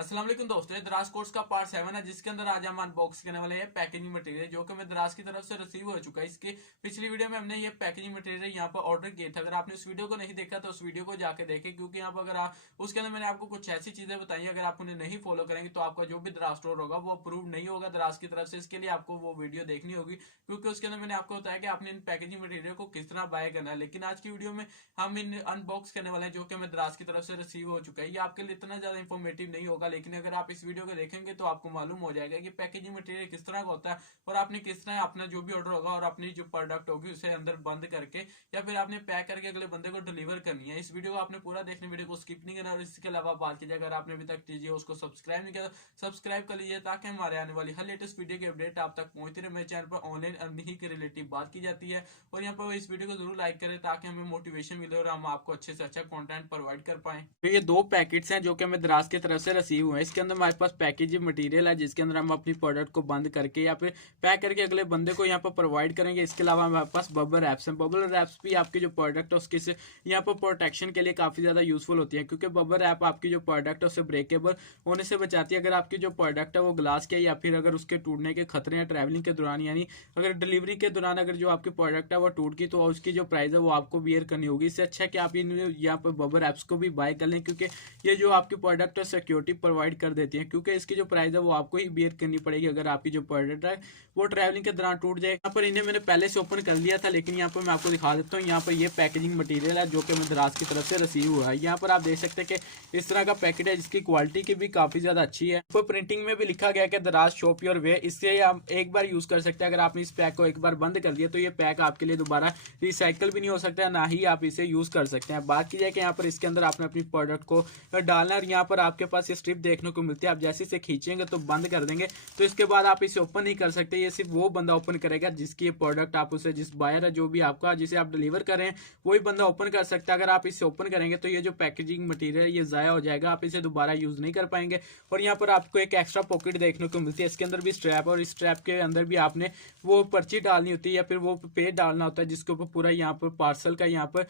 अस्सलाम वालेकुम दोस्तों, ये दराज कोर्स का पार्ट 7 है जिसके अंदर आज हम अनबॉक्स करने वाले हैं पैकेजिंग मटेरियल जो कि हमें दराज की तरफ से रिसीव हो चुका है। इसकी पिछली वीडियो में हमने ये पैकेजिंग मटेरियल यहाँ पर ऑर्डर किया था। अगर आपने उस वीडियो को नहीं देखा तो उस वीडियो को जाके देखें, क्योंकि यहाँ पर अगर आप उसके अंदर मैंने आपको कुछ ऐसी चीजें बताई, अगर आप उन्हें नहीं फॉलो करेंगे तो आपका जो भी दराज स्टोर होगा वो अप्रूव नहीं होगा दराज की तरफ से। इसके लिए आपको वो वीडियो देखनी होगी, क्योंकि उसके अंदर मैंने आपको बताया कि आपने इन पैकेजिंग मटेरियल को किस तरह बाय करना है। लेकिन आज की वीडियो में हम इन अनबॉक्स करने वाले हैं जो कि हमें दराज की तरफ से रिसीव हो चुका है। ये आपके लिए इतना ज्यादा इंफॉर्मेटिव नहीं होगा, लेकिन अगर आप इस वीडियो को देखेंगे तो आपको मालूम हो जाएगा कि पैकेजिंग मटेरियल किस तरह का होता है और आपने किस तरह अपना जो भी ऑर्डर होगा और अपनी जो प्रोडक्ट होगी उसे अंदर बंद करके या फिर आपने पैक करके अगले बंदे को डिलीवर करनी है। इस वीडियो को आपने पूरा देखने, वीडियो को स्किप नहीं करना। और इसके अलावा बात कीजिए, अगर आपने अभी तक कीजिए उसको सब्सक्राइब नहीं किया तो सब्सक्राइब कर लीजिए, ताकि हमारे आने वाली हर लेटेस्ट वीडियो की अपडेट आप तक पहुंचती रहे। मेरे चैनल पर ऑनलाइन अर्निंग के रिलेटिव बात की जाती है और यहाँ पर इस वीडियो को जरूर लाइक करें ताकि हमें मोटिवेशन मिले और हम आपको अच्छे से अच्छा कंटेंट प्रोवाइड कर पाए। तो ये दो पैकेट्स हैं जो कि हमें दराज की तरफ से रिसीव हुए हैं। इसके अंदर हमारे पास पैकेजिंग मटेरियल है जिसके अंदर हम अपनी प्रोडक्ट को बंद करके या फिर पैक करके अगले बंदे को यहाँ पर प्रोवाइड करेंगे। इसके अलावा हमारे पास बबल रैप्स हैं। बबल रैप्स भी आपकी जो प्रोडक्ट है उसके से यहाँ पर प्रोटेक्शन के लिए काफी ज्यादा यूजफुल होती है, क्योंकि बबल रैप आपकी जो प्रोडक्ट है उससे ब्रेकेबल होने से बचाती है। अगर आपकी जो प्रोडक्ट है वो ग्लास के या फिर अगर उसके टूटने के खतरे हैं ट्रैवलिंग के दौरान, यानी अगर डिलीवरी के दौरान अगर जो आपकी प्रोडक्ट है वो टूट गई तो उसकी जो प्राइस है वो आपको बियर करनी होगी। इससे अच्छा है कि आप इन यहाँ पर बबल रैप्स को भी बाय कर लें, क्योंकि ये जो आपकी प्रोडक्ट है सिक्योरिटी प्रोवाइड कर देती है, क्योंकि इसकी जो प्राइस है वो आपको ही बियर करनी पड़ेगी अगर आपकी जो प्रोडक्ट है वो ट्रैवलिंग के दौरान टूट जाए। यहाँ पर इन्हें मैंने पहले से ओपन कर लिया था, लेकिन यहाँ पर मैं आपको दिखा देता हूँ। यहाँ पर ये पैकेजिंग मटेरियल है जो कि मैं दराज की तरफ से रिसीव हुआ है। यहाँ पर आप देख सकते हैं कि इस तरह का पैकेट है जिसकी क्वालिटी की भी काफी ज्यादा अच्छी है। ऊपर प्रिंटिंग में भी लिखा गया कि दराज शॉप योर वे। इससे आप एक बार यूज कर सकते हैं। अगर आपने इस पैक को एक बार बंद कर दिया तो ये पैक आपके लिए दोबारा रिसाइकल भी नहीं हो सकता है, ना ही आप इसे यूज कर सकते हैं। बात की जाए कि यहाँ पर इसके अंदर आपने अपनी प्रोडक्ट को डालना है और यहाँ पर आपके पास ये स्ट्रिप देखने को मिलती है। आप जैसे इसे खींचेंगे तो बंद कर देंगे तो इसके बाद आप इसे ओपन नहीं कर सकते। ये सिर्फ वो बंदा ओपन करेगा जिसकी ये प्रोडक्ट आप उसे, जिस बायर है जो भी आपका जिसे आप डिलीवर कर रहे हैं वही बंदा ओपन कर सकता है। अगर आप इसे ओपन करेंगे तो ये जो पैकेजिंग मटेरियल ये जाया हो जाएगा, आप इसे दोबारा यूज नहीं कर पाएंगे। और यहाँ पर आपको एक एक्स्ट्रा पॉकेट देखने को मिलती है। इसके अंदर भी स्ट्रैप है और इस स्ट्रैप के अंदर भी आपने वो पर्ची डालनी होती है या फिर वो पेज डालना होता है जिसके ऊपर पूरा यहाँ पर पार्सल का यहाँ पर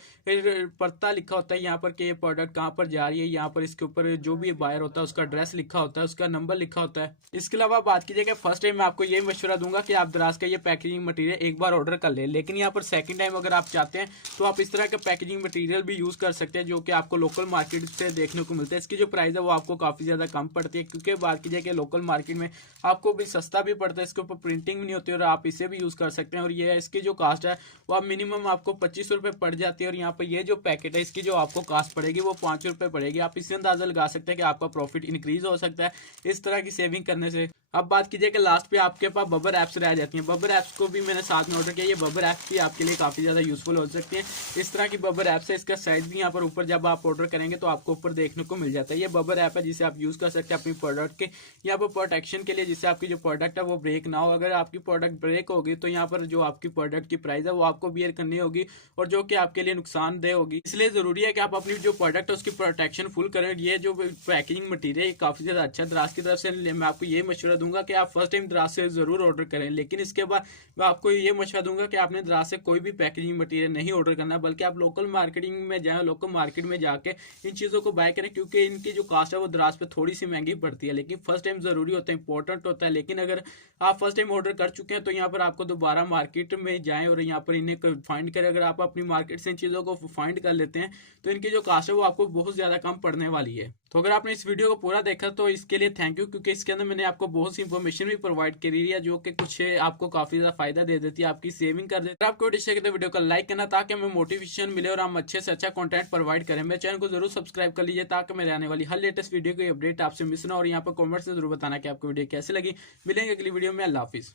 पता लिखा होता है, यहाँ पर कि ये प्रोडक्ट कहाँ पर जा रही है। यहाँ पर इसके ऊपर जो भी बायर होता है उसका एड्रेस लिखा होता है, उसका नंबर लिखा होता है। इसके अलावा बात कीजिए कि फर्स्ट टाइम मैं आपको ये मशवरा दूंगा कि आप दराज का ये पैकेजिंग मटेरियल एक बार ऑर्डर कर ले, लेकिन यहाँ पर सेकंड टाइम अगर आप चाहते हैं तो आप इस तरह का पैकेजिंग मटेरियल भी यूज कर सकते हैं जो कि आपको लोकल मार्केट से देखने को मिलता है। इसकी जो प्राइस है वो आपको काफी ज्यादा कम पड़ती है, क्योंकि बात की जाए कि लोकल मार्केट में आपको भी सस्ता भी पड़ता है, इसके ऊपर प्रिंटिंग भी नहीं होती और आप इसे भी यूज कर सकते हैं। और ये इसकी जो कास्ट है वो आप मिनिमम आपको 25 रुपए पड़ जाती है और यहाँ पर ये जो पैकेट है इसकी जो आपको कास्ट पड़ेगी वो 5 रुपए पड़ेगी। आप इससे अंदाजा लगा सकते हैं कि आपका प्रॉफिट इंक्रीज हो सकता है इस तरह की सेविंग करने से। अब बात कीजिए कि लास्ट पे आपके पास बबल ऐप्स रह जाती हैं। बबल ऐप्स को भी मैंने साथ में ऑर्डर किया। ये बबल ऐप्स भी आपके लिए काफी ज्यादा यूजफुल हो सकती हैं। इस तरह की बबल ऐप्स है, इसका साइज भी यहाँ पर ऊपर जब आप ऑर्डर करेंगे तो आपको ऊपर देखने को मिल जाता है। ये बबल ऐप है जिसे आप यूज कर सकते हैं अपनी प्रोडक्ट के यहाँ पर प्रोटेक्शन के लिए, जिससे आपकी जो प्रोडक्ट है वो ब्रेक ना हो। अगर आपकी प्रोडक्ट ब्रेक होगी तो यहाँ पर जो आपकी प्रोडक्ट की प्राइस है वो आपको बियर करनी होगी और जो कि आपके लिए नुकसानदेह होगी। इसलिए जरूरी है कि आप अपनी जो प्रोडक्ट है उसकी प्रोटेक्शन फुल करें। ये जो पैकेजिंग मटीरियल काफी ज्यादा अच्छा दराज की तरफ से मैं आपको ये मशवरा दूंगा कि आप फर्स्ट दराज से जरूर ऑर्डर करें, लेकिन इसके बाद मैं आपको ये मशवरा दूंगा कि आपने दराज से कोई भी पैकेजिंग मटेरियल नहीं ऑर्डर करना, बल्कि आप लोकल मार्केटिंग में जाएं, लोकल मार्केट में जाके इन चीज़ों को बाय करें, क्योंकि इनकी जो कास्ट है वो दराज पे थोड़ी सी महंगी पड़ती है। लेकिन फर्स्ट टाइम जरूरी होता है, इंपॉर्टेंट होता है। लेकिन अगर आप फर्स्ट टाइम ऑर्डर कर चुके हैं तो यहाँ पर आपको दोबारा मार्केट में जाएं और यहाँ पर इन्हें फाइंड करें। अगर आप अपनी मार्केट से इन चीज़ों को फाइंड कर लेते हैं तो इनकी जो कास्ट है वो आपको बहुत ज़्यादा कम पड़ने वाली है। तो अगर आपने इस वीडियो को पूरा देखा तो इसके लिए थैंक यू, क्योंकि इसके अंदर मैंने आपको बहुत सी इन्फॉर्मेशन भी प्रोवाइड करी है जो कि कुछ आपको काफी ज्यादा फायदा दे देती है, आपकी सेविंग कर देती है। आपको वीडियो चाहिए तो वीडियो को लाइक करना ताकि हमें मोटिवेशन मिले और हम अच्छे से अच्छा कंटेंट प्रोवाइड करें। मेरे चैनल को जरूर सब्सक्राइब कर लीजिए ताकि मेरे आने वाली हर लेटेस्ट वीडियो की अपडेट आपसे मिस ना। और यहाँ पर कमेंट से जरूर बताना कि आपको वीडियो कैसे लगी। मिलेंगे अगली वीडियो में। अल्लाह हाफिज।